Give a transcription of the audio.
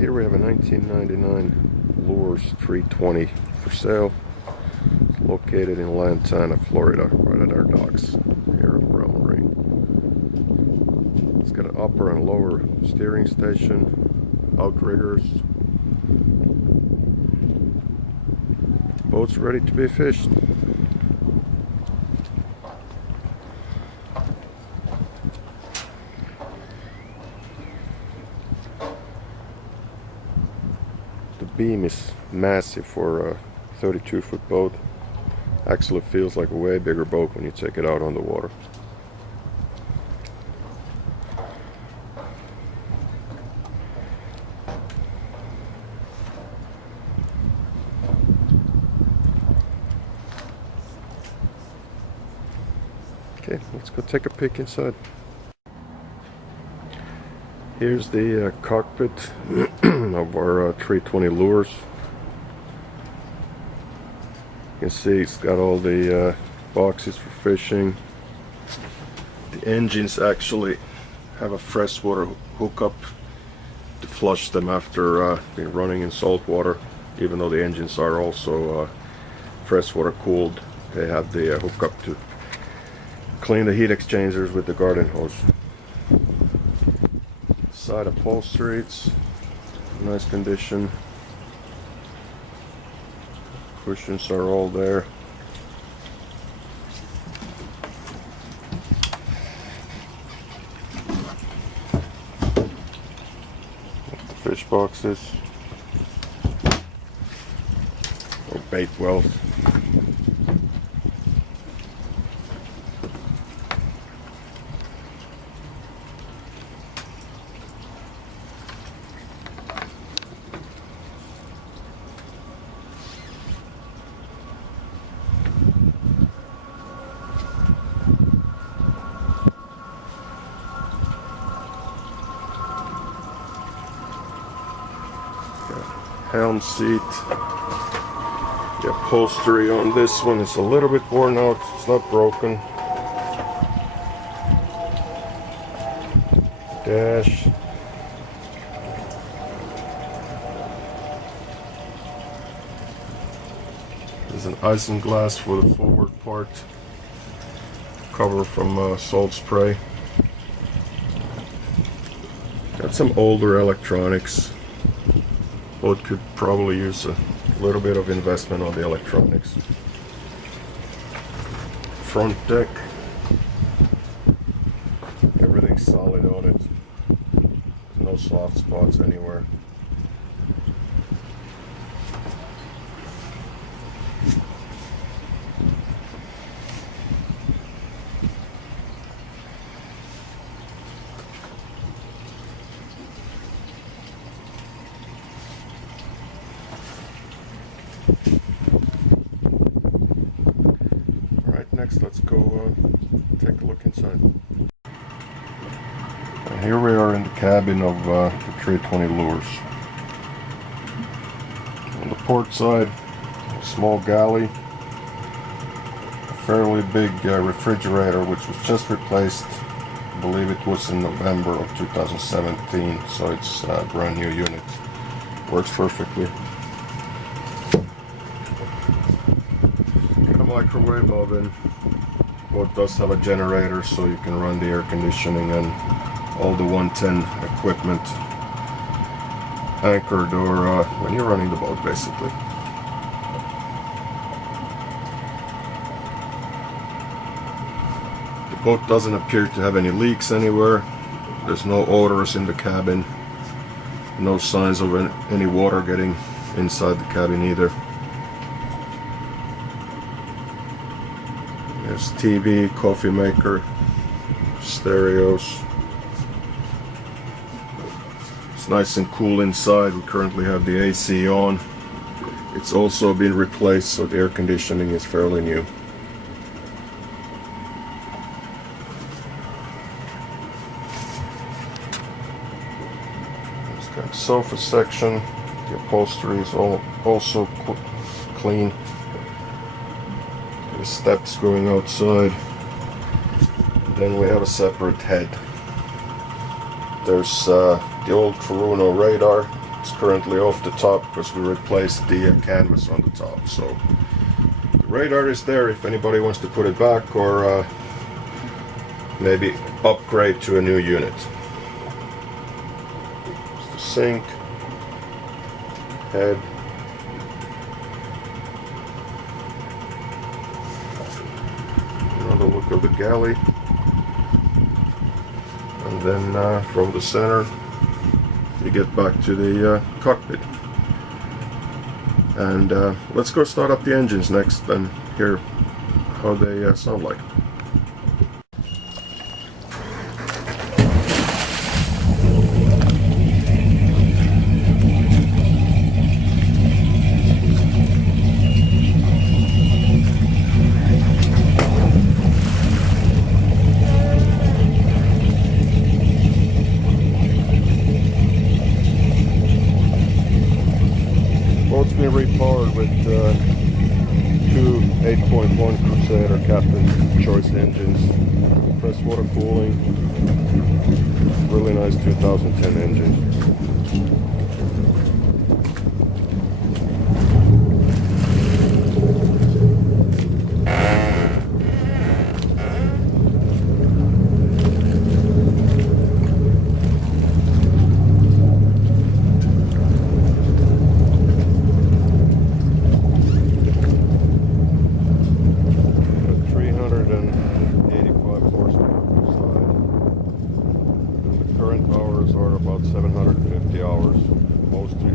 Here we have a 1999 Luhrs 320 for sale. It's located in Lantana, Florida, right at our docks here at Brown Marine. It's got an upper and lower steering station, outriggers. Boat's ready to be fished. The beam is massive for a 32-foot boat. Actually feels like a way bigger boat when you take it out on the water. Okay, let's go take a peek inside. Here's the cockpit of our 320 Luhrs. You can see it's got all the boxes for fishing. The engines actually have a freshwater hookup to flush them after being running in salt water. Even though the engines are also freshwater cooled, they have the hookup to clean the heat exchangers with the garden hose. Side upholstery, it's nice condition. Cushions are all there. The fish boxes or bait wells. Helm seat. The upholstery on this one is a little bit worn out. It's not broken. Dash. There's an isinglass for the forward part. Cover from salt spray. Got some older electronics. Boat could probably use a little bit of investment on the electronics. Front deck. Everything's solid on it. There's no soft spots anywhere. Next, let's go take a look inside. Here we are in the cabin of the 320 Luhrs. On the port side, a small galley, a fairly big refrigerator which was just replaced. I believe it was in November of 2017, so it's a brand new unit. Works perfectly. Got a microwave oven. Boat does have a generator, so you can run the air conditioning and all the 110 equipment anchored or when you're running the boat, basically. The boat doesn't appear to have any leaks anywhere. There's no odors in the cabin. No signs of any water getting inside the cabin either. There's TV, coffee maker, stereos. It's nice and cool inside. We currently have the AC on. It's also been replaced, so the air conditioning is fairly new. It's got a sofa section. The upholstery is also clean. The steps going outside. Then we have a separate head. There's the old Furuno radar It's currently off the top because we replaced the canvas on the top. So the radar is there if anybody wants to put it back or maybe upgrade to a new unit. It's the sink, head. Another look of the galley. And then from the center you get back to the cockpit. And let's go start up the engines next and hear how they sound like. Boat's been repowered with two 8.1 Crusader Captain's Choice engines, freshwater cooling, really nice 2010 engine. Current hours are about 750 hours, mostly